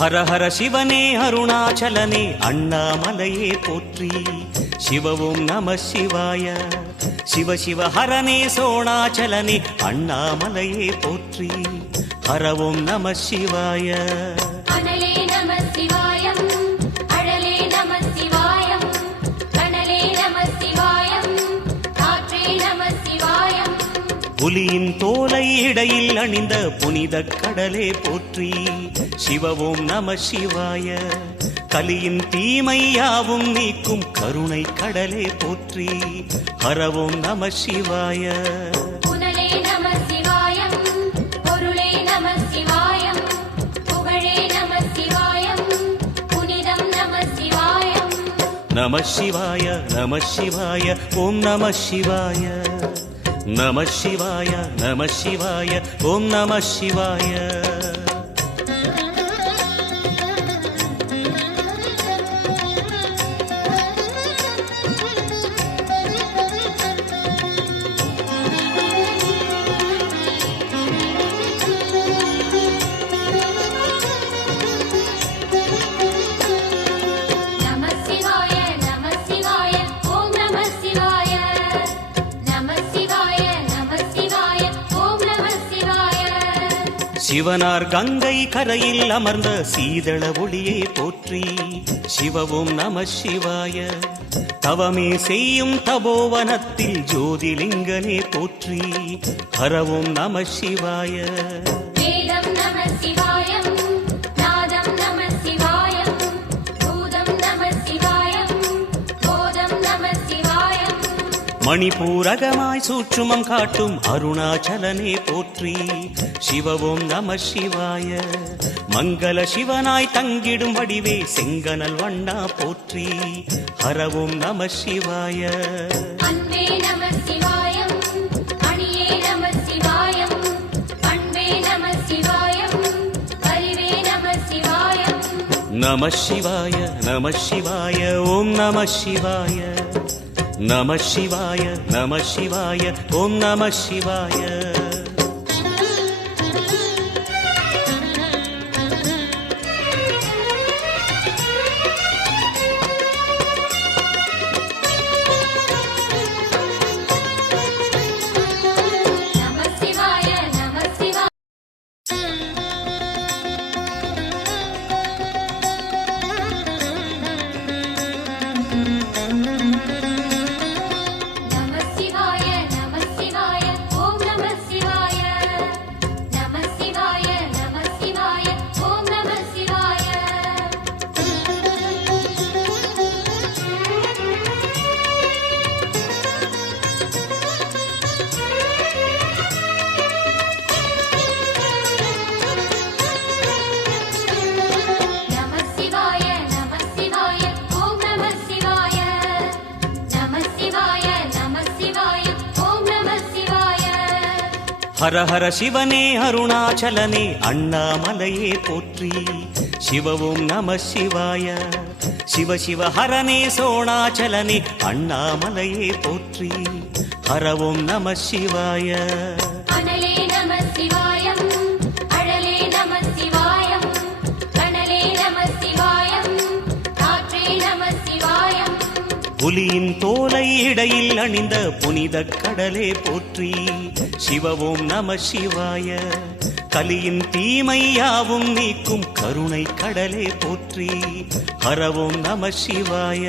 ஹர ஹர சிவனே அருணாச்சலனே அண்ணாமலையே போற்றி. சிவவும் நம சிவாய. சிவ சிவ ஹரனே சோணாச்சலனே அண்ணாமலையே போற்றி. ஹரவும் நம சிவாய. அனலே நம சிவாயம், அழலே நம சிவாயம், கனலே நம சிவாயம், காற்றே நம சிவாயம். புலியின் தோலை இடையில் அணிந்த புனித கடலே போற்றி. சிவவும் நம சிவாய. கலியின் தீமையாவும் நீக்கும் கருணை கடலே போற்றி. ஹரவும் நம சிவாய. புனலே நம சிவாயம், பொருளே நம சிவாயம், புகழே நம சிவாயம், புனிதம் நம சிவாயம். நம சிவாய நம சிவாய ஓம் நம சிவாய. நம சிவாய நம சிவாய ஓம் நம சிவாய. சிவனார் கங்கை கரையில் அமர்ந்த சீதள ஒளியே போற்றி. சிவவும் நம சிவாய. தவமே செய்யும் தபோவனத்தில் ஜோதிலிங்கனே போற்றி. ஹரவும் நம சிவாய. வேதம் நம சிவாயம், நாதம் நம சிவாயம், பூதம் நம சிவாயம், போதம் நம சிவாயம். மணிபூரகமாய் சூட்சுமம் காட்டும் அருணாச்சலனே போற்றி. சிவவும் நம சிவாய. மங்கள சிவனாய் தங்கிடும் வடிவே செங்கனல் வண்ணா போற்றி. ஹரவும் நம சிவாய. அன்பே நம சிவாயம், அணியே நம சிவாயம், அன்பே நம சிவாயம், அறிவே நம சிவாயம். நம சிவாய நம சிவாய ஓம் நம சிவாய. நம சிவாய நம சிவாய ஓம் நம சிவாய. ஹர ஹர சிவனே அருணாச்சலனே அண்ணாமலையே போற்றி. சிவவும் நம சிவாய. சிவ சிவ ஹரனே சோணாச்சலனே அண்ணாமலையே போற்றி. ஹரவும் நம சிவாய. அனலே நம சிவாயம், அழலே நம சிவாயம், கனலே நம சிவாயம், காற்றே நம சிவாயம். புலியின் தோலை இடையில் அணிந்த புனித கடலே போற்றி. சிவவும் நம சிவாய. கலியின் தீமையாவும் நீக்கும் கருணை கடலே போற்றி. ஹரவும் நம சிவாய.